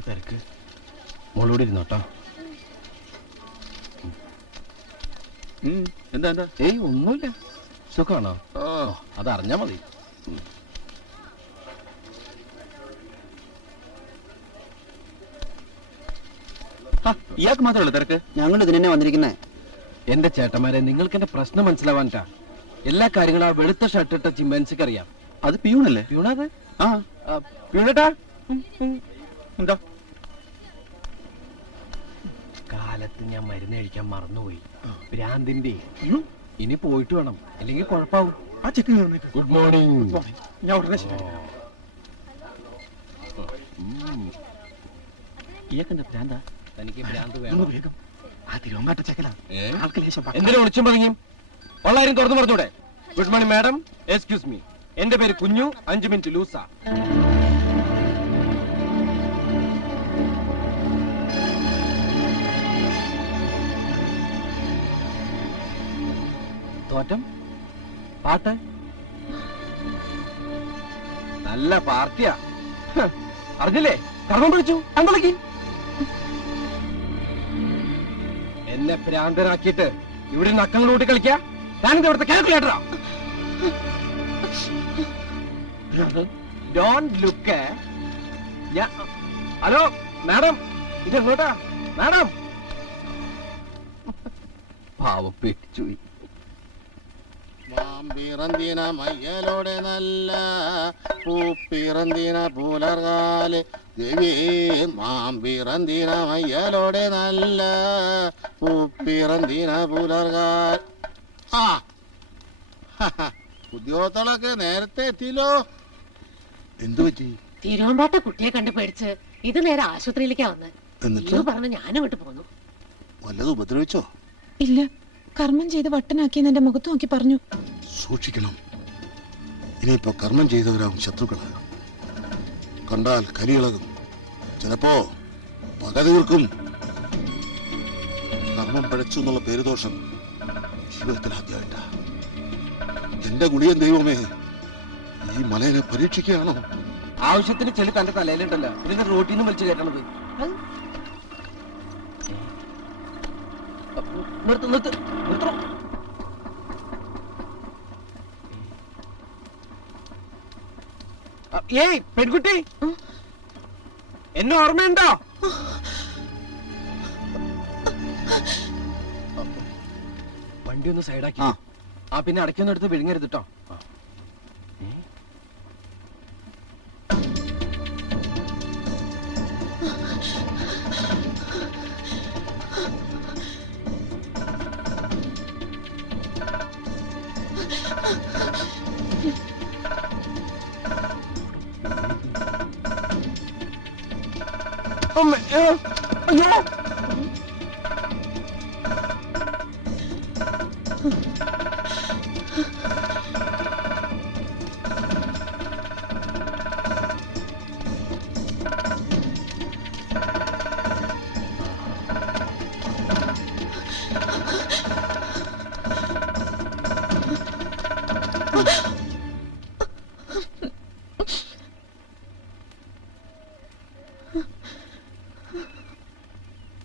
എന്താ തിരക്ക്? മോളോട് ഇരുന്നോട്ടോ. എന്താ എന്താ? ഏയ് ഒന്നുമില്ല. സുഖമാണോ? ഓ അതറിഞ്ഞാ മതി. ഇയാൾക്ക് മാത്രമല്ല തിരക്ക്? ഞങ്ങൾ ഇതിനെ വന്നിരിക്കുന്നേ. എന്റെ ചേട്ടന്മാരെ, നിങ്ങൾക്ക് എന്റെ പ്രശ്നം മനസ്സിലാവാൻട്ടാ. എല്ലാ കാര്യങ്ങളും ആ വെളുത്ത ഷർട്ട് ഇട്ട ചിമ്പാൻസിക്ക് അറിയാം. അത് പിയൂണല്ലേ? പ്യൂണാത്? ആ പ്യൂണേട്ടാ, എന്താ? കാലത്ത് ഞാൻ മരുന്ന് കഴിക്കാൻ മറന്നുപോയി. ഭ്രാന്തിന്റെ. ഇനി പോയിട്ട് വേണം, അല്ലെങ്കിൽ കുഴപ്പാവും. ആ ചെക്കിങ് ഗുഡ് മോർണിംഗ്. ഞാൻ ഉടനെ ഇയാക്കെന്താ ഭ്രാന്താ? തനിക്ക് ഭ്രാന്ത് ഒന്ന് വേണം. വേഗം. ആ തിരുവമ്പാട്ട ചെക്കലാ. ആൾക്ക് ലേശം എന്തിനാ ഒളിച്ചും പറഞ്ഞും ഉള്ളാരും തുറന്നു പറഞ്ഞൂടെ? Good morning madam, excuse me. എന്റെ പേര് കുഞ്ഞു, 5 മിനിറ്റ് ലൂസാ. തോറ്റം പാട്ട് നല്ല പാർട്ടിയാ. അറിഞ്ഞില്ലേ? കർമ്മം വിളിച്ചു അമ്പളക്കി. എന്നെ ഭ്രാന്തനാക്കിയിട്ട് ഇവിടെ നക്കങ്ങൾ കൂട്ടി കളിക്കാ. ഞാനിത് ഇവിടുത്തെ കാൽക്കുലേറ്ററാ. Don't look. ഹലോ മാഡം, ഇതെങ്ങോട്ടാ മാഡം? പാവം പേടിച്ചു. മാമ്പിറന്തിന മയ്യലോടെ നല്ല പൂപ്പിറന്തിന പുലർകാല് ദേവി. മാമ്പിറന്തിന മയ്യലോടെ നല്ല പൂപ്പിറന്തിന പുലർകാൽ. ആ ഉദ്യോഗസ്ഥളൊക്കെ നേരത്തെ എത്തിയല്ലോ. എന്തു പറ്റി? തിരുവമ്പാട്ട കുട്ടിയെ കണ്ട് പേടിച്ച് ഇത് നേരെ ആശുപത്രിയിലേക്കാ വന്നത്. എന്നിട്ട് പറഞ്ഞ് ഞാനങ്ങോട്ട് പോന്നു. വല്ലതും ഉപദ്രവിച്ചോ? ഇല്ല, കർമ്മം ചെയ്ത് വട്ടനാക്കിയെന്ന് എന്റെ മുഖത്ത് നോക്കി പറഞ്ഞു. സൂക്ഷിക്കണം. ഇനിയിപ്പോ കർമ്മം ചെയ്തവരാവും ശത്രുക്കള്. കണ്ടാൽ കലിയിളകും. ചിലപ്പോ പക തീർക്കും. കർമ്മം പിഴച്ചു എന്നുള്ള പേരുദോഷം ജീവിതത്തിൽ ആദ്യമായിട്ടാ. എന്റെ ഗുളിയൻ ദൈവമേ, ഈ മലയെ പരീക്ഷിക്കുകയാണോ? ആവശ്യത്തിന് ചെളി തന്റെ തലയിലുണ്ടല്ലോ, ഇതിന്റെ റോട്ടിൽ നിന്ന് വലിച്ചു കയറ്റണത്. നിർത്ത് നിർത്ത് നിർത്തണം. ഏയ് പെൺകുട്ടി, എന്നെ ഓർമ്മയുണ്ടോ? വണ്ടി ഒന്ന് സൈഡാക്കി. ആ പിന്നെ അടയ്ക്കൊന്നും എടുത്ത് വിഴുങ്ങരുത് കേട്ടോ. അയ്യോ,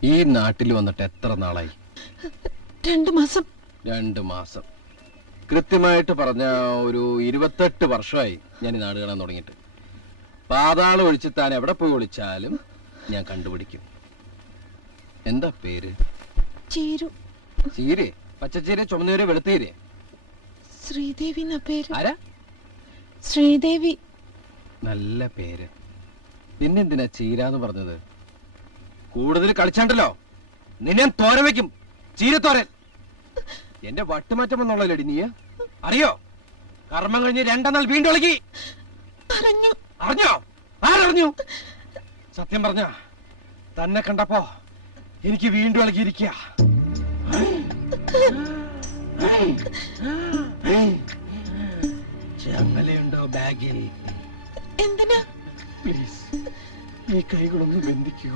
ഈ നാട്ടിൽ വന്നിട്ട് എത്ര നാളായി? 2 മാസം. 2 മാസം. കൃത്യമായിട്ട് പറഞ്ഞ ഒരു 28 വർഷമായി ഞാൻ ഈ നാട് കാണാൻ തുടങ്ങിയിട്ട്. പാതാളം ഒഴിച്ച് താൻ എവിടെ പോയി ഒളിച്ചാലും ഞാൻ കണ്ടുപിടിക്കും. എന്താ പേര്? ചീരു. ചീരെ? പച്ചച്ചീര, ചുമന്നീര്, വെളുത്തീര്? ശ്രീദേവി എന്നാ പേര്. ആരാ? ശ്രീദേവി. നല്ല പേര്. പിന്നെന്തിനാ ചീരാന്ന് പറഞ്ഞത്? കൂടുതൽ കളിച്ചാണ്ടല്ലോ നിന്നെ തോരൻ വെക്കും. ചീരത്തോരൻ. എന്റെ വട്ടുമാറ്റം എന്നുള്ളടി നീ അറിയോ? കർമ്മം കഴിഞ്ഞ് 2 നാൾ വീണ്ടും ഇളകി. അറിഞ്ഞോ? ആരറിഞ്ഞു? സത്യം പറഞ്ഞ തന്നെ കണ്ടപ്പോ എനിക്ക് വീണ്ടും ഇളകിയിരിക്കുക. ചങ്ങലയുണ്ടോ ബാഗിൽ? എന്തിനാ? പ്ലീസ് ഈ കൈകളൊന്ന് ബന്ധിക്കൂ.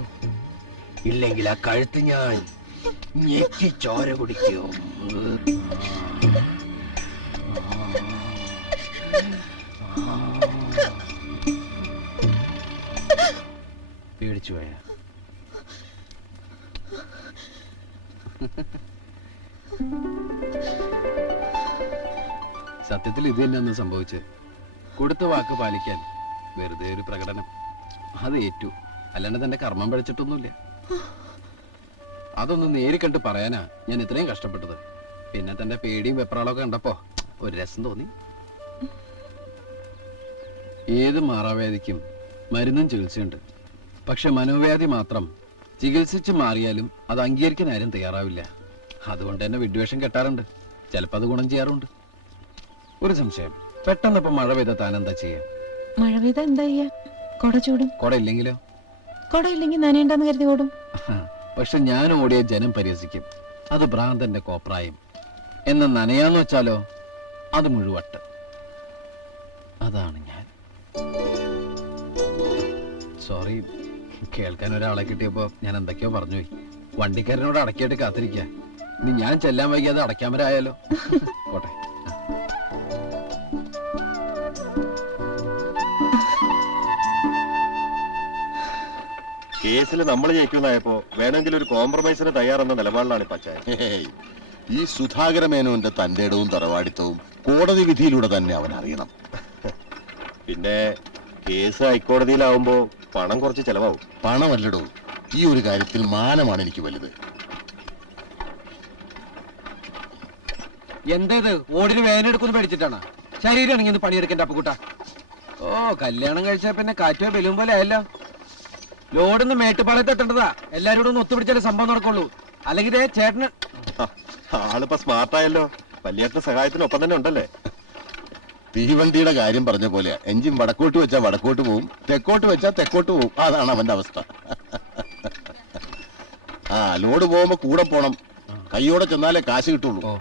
ഇല്ലെങ്കിൽ ആ കഴുത്ത് ഞാൻ ഞെക്കി ചോര കുടിക്കും. പേടിച്ചു പോയ സത്യത്തിൽ ഇത് തന്നെ അന്ന് സംഭവിച്ചത്. കൊടുത്ത വാക്ക് പാലിക്കാൻ വെറുതെ ഒരു പ്രകടനം, അത് ഏറ്റു. അല്ലാണ്ട് തന്റെ കർമ്മം പഴിച്ചിട്ടൊന്നുമില്ല. അതൊന്ന് നേരിക്കണ്ട് പറയാനാ ഞാൻ ഇത്രയും കഷ്ടപ്പെട്ടത്. പിന്നെ തന്റെ പേടിയും വെപ്രാളൊക്കെ കണ്ടപ്പോ ഒരു രസം തോന്നി. ഏത് മാറാവ്യാധിക്കും മരുന്നും ചികിത്സയുണ്ട്. പക്ഷെ മനോവ്യാധി മാത്രം ചികിത്സിച്ച് മാറിയാലും അത് അംഗീകരിക്കാൻ ആരും തയ്യാറാവില്ല. അതുകൊണ്ട് തന്നെ വിദ്വേഷം കെട്ടാറുണ്ട്. ചിലപ്പോൾ അത് ഗുണം ചെയ്യാറുണ്ട്. ഒരു സംശയം, പെട്ടെന്ന് ഇപ്പൊ മഴ പെയ്ത താൻ എന്താ ചെയ്യാ? മഴ പെയ്താ എന്താ ചെയ്യാ? കൊട ചൂടും. കുട ഇല്ലെങ്കിലോ? കൊട ഇല്ലെങ്കിൽ നനയുണ്ടെന്ന് കരുതി ഓടും. പക്ഷെ ഞാൻ ഓടിയ ജനം പരിഹസിക്കും. അത് ഭ്രാന്തന്റെ കോപ്രായം. എന്ന് നനയാന്ന് വെച്ചാലോ അത് മുഴുവട്ട്. അതാണ് ഞാൻ. സോറി, കേൾക്കാൻ ഒരാളെ കിട്ടിയപ്പോ ഞാൻ എന്തൊക്കെയോ പറഞ്ഞുപോയി. വണ്ടിക്കാരനോട് അടക്കിയിട്ട് കാത്തിരിക്കുക. ഇനി ഞാൻ ചെല്ലാൻ വൈകിയത് അടയ്ക്കാമരായാലോ. പോട്ടെ. കേസിൽ നമ്മൾ ജയിക്കുന്നതായപ്പോ വേണമെങ്കിൽ ഒരു കോംപ്രമൈസിന് തയ്യാറെന്ന നിലപാടിലാണ് പച്ചായ. ഹേയ്, ഈ സുധാകര മേനോന്റെ തന്റെ ഇടവും തറവാടിത്തവും കോടതി വിധിയിലൂടെ തന്നെ അവൻ അറിയണം. പിന്നെ കേസ് ഹൈക്കോടതിയിലാവുമ്പോ പണം കുറച്ച് ചെലവാവും. പണമല്ലടോ, ഈ ഒരു കാര്യത്തിൽ മാനമാണ് എനിക്ക് വലുത്. എന്തേത് ഓടിന് വേദനെടുക്കുന്നു പേടിച്ചിട്ടാണ്? ശരീരം ഇങ്ങനെ പണിയെടുക്കണ്ട അപ്പുകൂട്ട. ഓ, കല്യാണം കഴിച്ചാ പിന്നെ കാറ്റോ ബലൂൺ പോലെ ആയല്ലോ. ലോഡൊന്ന് മേട്ടുപാളയത്ത് എത്തേണ്ടതാ. എല്ലാരും കൂടെ ഒന്ന് ഒത്തുപിടിച്ചാലേ സംഭവം നടക്കുള്ളൂ. അല്ലെങ്കിൽ ചേട്ടന് ആളിപ്പോ സ്മാർട്ടായല്ലോ. വലിയേട്ടന്റെ സഹായത്തിനൊപ്പം തന്നെ ഉണ്ടല്ലേ. തീവണ്ടിയുടെ കാര്യം പറഞ്ഞ പോലെ എഞ്ചിൻ വടക്കോട്ട് വെച്ചാൽ വടക്കോട്ട് പോവും, തെക്കോട്ട് വെച്ചാൽ തെക്കോട്ട് പോവും. അതാണ് അവന്റെ അവസ്ഥ. ആ, ലോഡ് പോകുമ്പോ കൂടെ പോണം. കൈയോടെ ചെന്നാലേ കാശ് കിട്ടുള്ളൂ. ഓ.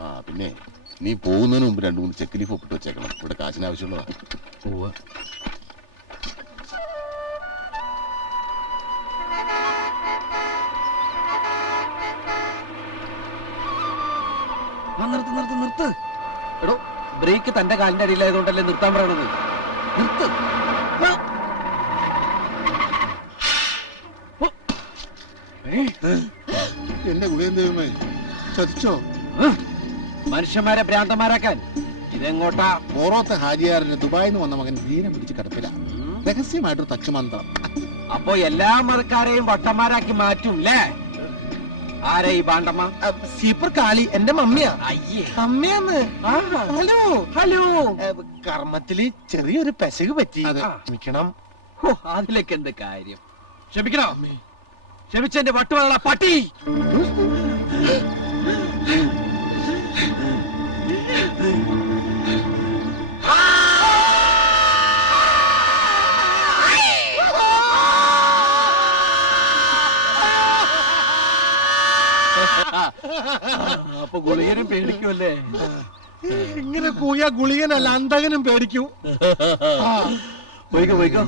ആ, പിന്നെ നീ പോകുന്നതിന് മുമ്പ് 2-3 ചെക്ക് ലീഫ് ഒപ്പിട്ട് വെച്ചേക്കണം. ഇവിടെ കാശിന് ആവശ്യമുള്ളതാ. ഉവ്വ്. നിർത്ത് നിർത്ത് നിർത്ത്. എടോ, ബ്രേക്ക് തന്റെ കാലിന്റെ അടിയിലായതുകൊണ്ടല്ലേ നിർത്താൻ പറയണത്. നിർത്ത്. ആ. ഓ. എന്റെ ഗുളിയൻ ദൈവമേ, ചതിച്ചോ? മനുഷ്യന്മാരെ ഭ്രാന്തന്മാരാക്കാൻ ഇതെങ്ങോട്ടാ? ഓറോത്തെ ഹാജിയാറിന് ദുബായിൽ നിന്ന് വന്ന മകൻ ധീരം പിടിച്ച് കിടപ്പില. രഹസ്യമായിട്ടൊരു തക്ഷമന്ത്രം. അപ്പൊ എല്ലാ മതക്കാരെയും വട്ടന്മാരാക്കി മാറ്റും അല്ലേ? ആരാ ഈ ബാണ്ടമ്മ? സീപ്പർ കാളി എന്റെ മമ്മിയാ. അയ്യേ. അമ്മയാന്ന്. Hello hello. കർമ്മത്തില് ചെറിയൊരു പെശക് പറ്റി. അതെ. ക്ഷമിക്കണം. ഓ, അതിലേക്ക് എന്ത് കാര്യം? ക്ഷമിക്കണോ? ക്ഷമിച്ചെന്റെ വട്ടുവള പട്ടി. അപ്പൊ ഗുളികനും പേടിക്കുമല്ലേ? ഇങ്ങനെ കൂയ ഗുളികനല്ല അന്തകനും പേടിക്കൂ. പോയിക്കോ പോയിക്കോ.